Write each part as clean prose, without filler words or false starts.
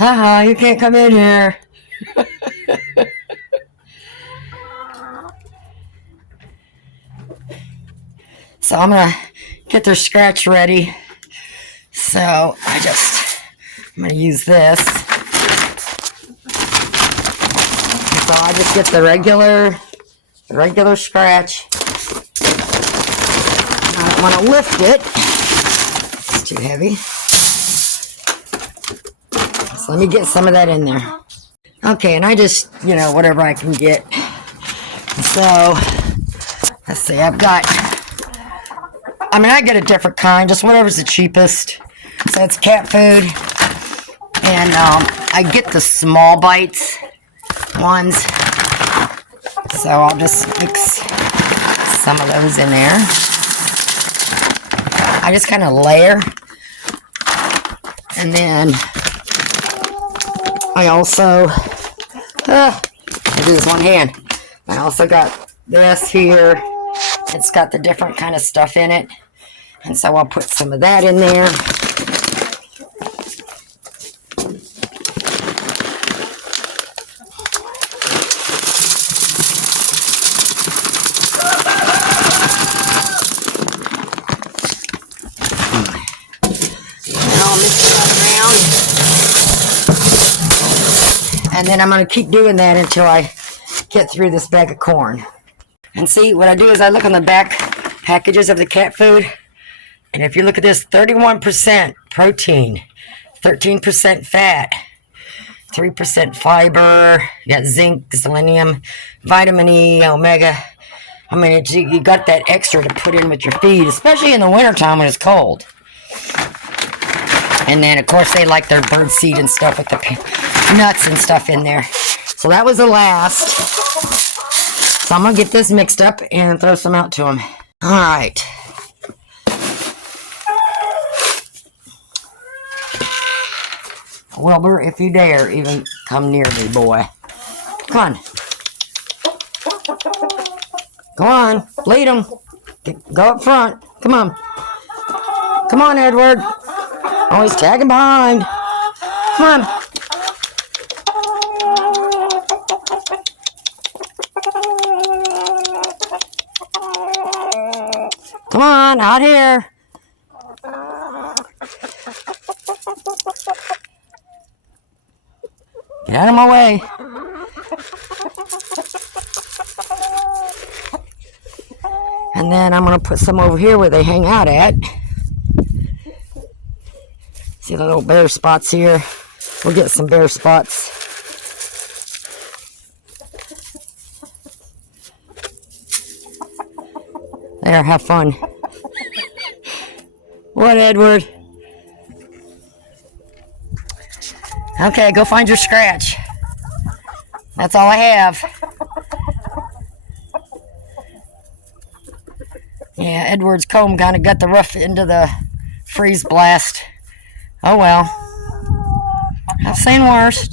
Haha, you can't come in here. So I'm gonna get their scratch ready. So I'm gonna use this. So I just get the regular scratch. I don't want to lift it. It's too heavy. So let me get some of that in there. Okay, and I just, whatever I can get. So, let's see, I get a different kind, just whatever's the cheapest. So it's cat food. And I get the small bites ones. So I'll just mix some of those in there. I just kind of layer. And then I also, I do this one hand. I also got this here. It's got the different kind of stuff in it. And so I'll put some of that in there. And then I'm going to keep doing that until I get through this bag of corn. And see, what I do is I look on the back packages of the cat food. And if you look at this, 31% protein, 13% fat, 3% fiber, you got zinc, selenium, vitamin E, omega. I mean, you got that extra to put in with your feed, especially in the wintertime when it's cold. And then, of course, they like their bird seed and stuff with the nuts and stuff in there. So that was the last. So I'm going to get this mixed up and throw some out to them. All right. Wilbur, if you dare even come near me, boy. Come on. Come on. Lead them. Go up front. Come on. Come on, Edward. Oh, he's tagging behind. Come on. Come on, out here. Get out of my way. And then I'm going to put some over here where they hang out at. See the little bare spots here? We'll get some bare spots. There, have fun. What, Edward? Okay, go find your scratch. That's all I have. Yeah, Edward's comb kind of got the rough end of the freeze blast. Oh well. I've seen worse.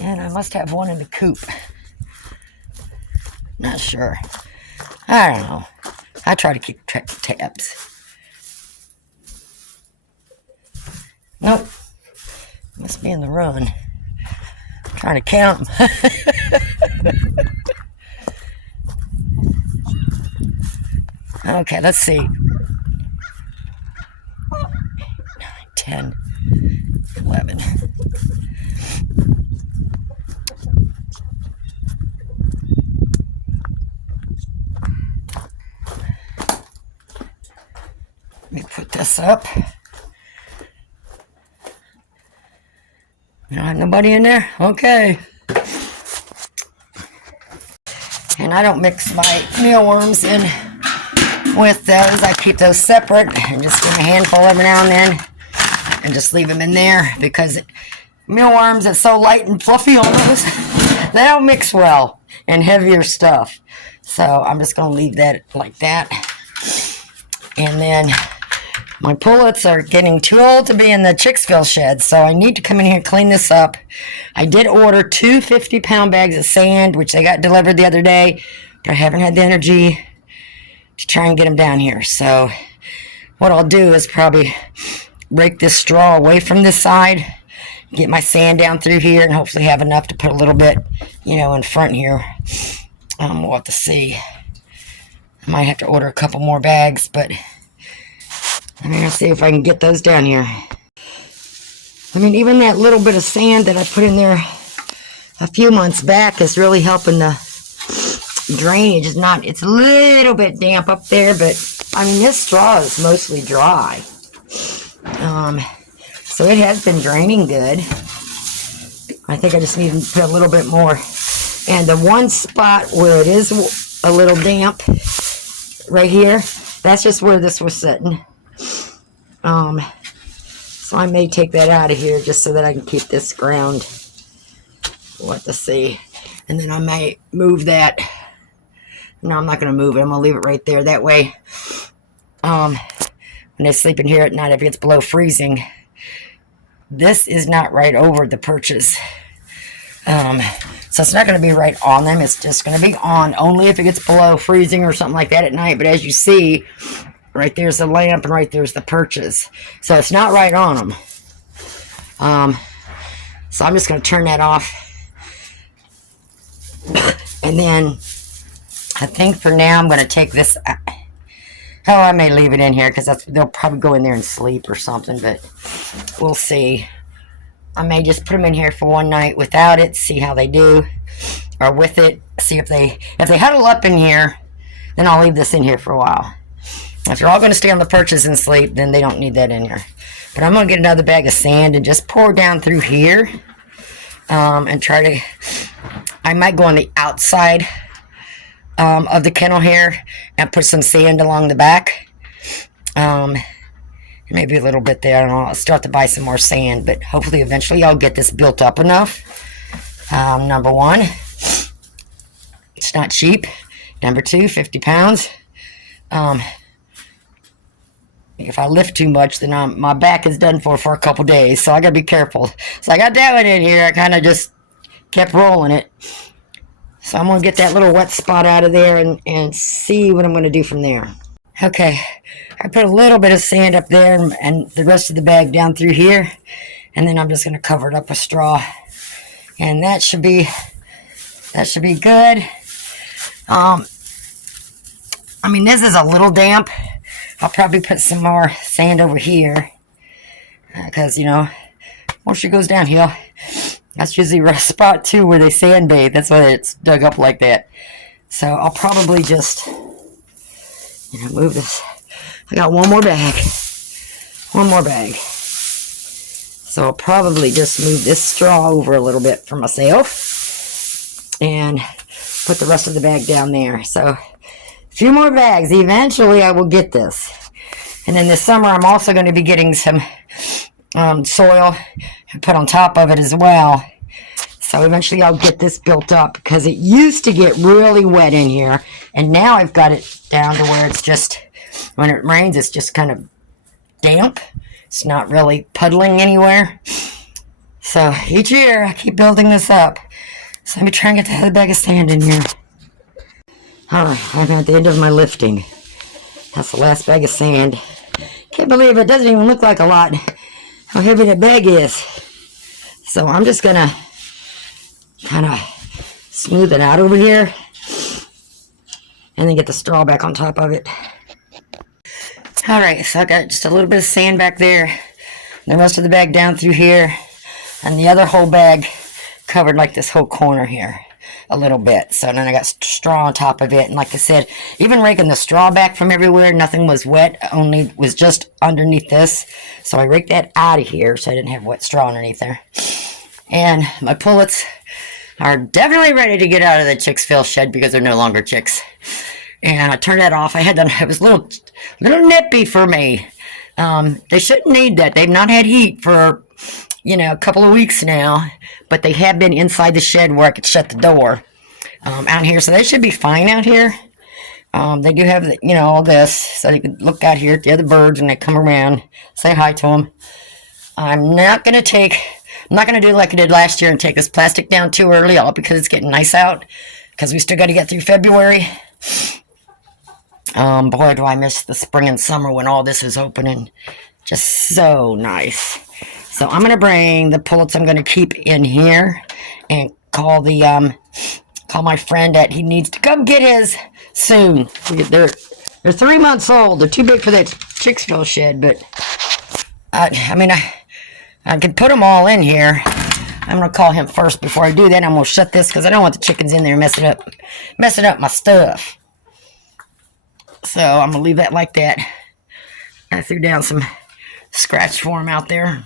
And I must have one in the coop. Not sure. I don't know. I try to keep track of tabs. Nope. Must be in the run. I'm trying to count them. Okay, let's see. 9, 10, 11. Let me put this up. You don't have nobody in there? Okay. And I don't mix my mealworms in with those. I keep those separate and just get a handful every now and then and just leave them in there because mealworms are so light and fluffy on those. They don't mix well and heavier stuff. So I'm just going to leave that like that. And then My pullets are getting too old to be in the Chicksville shed, so I need to come in here and clean this up. I did order 2 50-pound bags of sand, which they got delivered the other day, but I haven't had the energy to try and get them down here. So what I'll do is probably rake this straw away from this side, get my sand down through here, and hopefully have enough to put a little bit, in front here. We'll have to see. I might have to order a couple more bags, but I'm going to see if I can get those down here. I mean, even that little bit of sand that I put in there a few months back is really helping the drainage. It's a little bit damp up there, but I mean, this straw is mostly dry. So it has been draining good. I think I just need to put a little bit more. And the one spot where it is a little damp, right here, that's just where this was sitting. So I may take that out of here just so that I can keep this ground. We'll have to see. And then I may move that. No, I'm not going to move it. I'm going to leave it right there. That way, when they sleep in here at night, if it gets below freezing, this is not right over the perches. So it's not going to be right on them. It's just going to be on only if it gets below freezing or something like that at night. But as you see, right there's the lamp and right there's the perches. So it's not right on them. So I'm just going to turn that off. And then I think for now I'm going to take this. I may leave it in here because they'll probably go in there and sleep or something. But we'll see. I may just put them in here for one night without it, see how they do, or with it, see if they huddle up in here, then I'll leave this in here for a while. If they're all going to stay on the perches and sleep, then they don't need that in here. But I'm going to get another bag of sand and just pour down through here, and try to, I might go on the outside of the kennel here and put some sand along the back. Maybe a little bit there. I don't know. I'll start to buy some more sand, but hopefully eventually I'll get this built up enough. Number one, it's not cheap. Number two, 50 pounds. If I lift too much, then my back is done for a couple days, so I got to be careful. So I got that one in here. I kind of just kept rolling it. So I'm going to get that little wet spot out of there and see what I'm going to do from there. Okay, I put a little bit of sand up there and the rest of the bag down through here. And then I'm just going to cover it up with straw. And that should be good. I mean, this is a little damp. I'll probably put some more sand over here. Because, once it goes downhill, that's usually a spot too where they sunbathe. That's why it's dug up like that. So I'll probably just move this. I got one more bag. So I'll probably just move this straw over a little bit for myself and put the rest of the bag down there. So a few more bags. Eventually I will get this. And then this summer I'm also going to be getting some soil and put on top of it as well. So eventually I'll get this built up because it used to get really wet in here. And now I've got it down to where it's just, when it rains, it's just kind of damp. It's not really puddling anywhere. So each year I keep building this up. So let me try and get the other bag of sand in here. Alright, I'm at the end of my lifting. That's the last bag of sand. Can't believe it doesn't even look like a lot how heavy that bag is. So I'm just going to kind of smooth it out over here and then get the straw back on top of it. Alright, so I got just a little bit of sand back there, the rest of the bag down through here, and the other whole bag covered like this whole corner here a little bit. So then I got straw on top of it, and like I said, even raking the straw back from everywhere, nothing was wet, only was just underneath this. So I raked that out of here so I didn't have wet straw underneath there. And my pullets are definitely ready to get out of the Chicksville shed because they're no longer chicks. And I turned that off. It was a little nippy for me. They shouldn't need that. They've not had heat for, a couple of weeks now. But they have been inside the shed where I could shut the door out here. So they should be fine out here. They do have, all this, so you can look out here at the other birds when they come around, say hi to them. I'm not going to do like I did last year and take this plastic down too early, all because it's getting nice out, because we still got to get through February. Boy, do I miss the spring and summer when all this is opening. Just so nice. So I'm going to bring the pullets I'm going to keep in here and call my friend that he needs to come get his soon. They're 3 months old. They're too big for that Chicksville shed, but I can put them all in here. I'm going to call him first before I do that. I'm going to shut this because I don't want the chickens in there messing up my stuff. So I'm going to leave that like that. I threw down some scratch for him out there.